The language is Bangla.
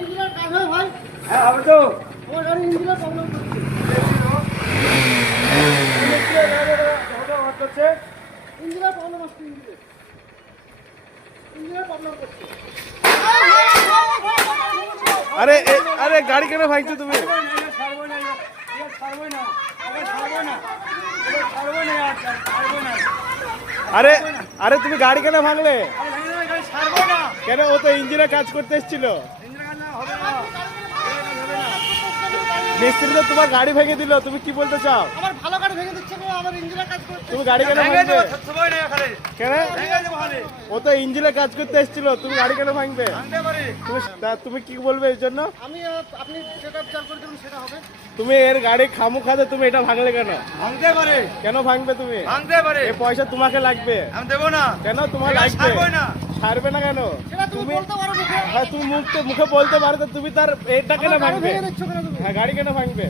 ইঞ্জিনের কাজ হয় ভাই। হ্যাঁ হবে তো। আমার গাড়ি ইঞ্জিনের প্রবলেম করছে। ইঞ্জিনের প্রবলেম হচ্ছে ইঞ্জিনের প্রবলেম করছে। আরে আরে গাড়ি কেন ভাঙছো তুমি? আরে আরে তুমি গাড়ি কেন ভাঙলে? কেন? ও তো ইঞ্জিনে কাজ করতে এসেছিল। মিস্ত্রি তো তোমার গাড়ি ভেঙে দিল, তুমি কি বলতে চাও? আমার ভালো গাড়ি ভেঙে দিচ্ছে গো, আমার ইঞ্জিনের কাজ করছে। তুমি গাড়ি কেন ভাঙবে? কেন? ও তো ইঞ্জিনে কাজ করতে এসেছিল, তুমি গাড়ি কেন ভাঙবে? তুমি কি বলবে এর জন্য? আমি আপনি যেটা বিচার করে দেবেন সেটা হবে। তুমি এর গাড়ি খামুখাতে তুমি এটা ভাঙলে কেন? ভাঙতে পারে, কেন ভাঙবে তুমি? ভাঙতে পারে। এই পয়সা তোমাকে লাগবে। আমি দেবো না। কেন তোমার লাগবে? ছাড়বো না। ছাড়বে না কেন? সেটা তুমি বলতে পারো মুখে। হ্যাঁ তুমি মুখে বলতে পারো, তো তুমি তার এটা কেন আমার গাড়ি ভাঙবে? ভেঙে দিচ্ছ কেন তুমি? হ্যাঁ গাড়ি কেন ভাঙবে?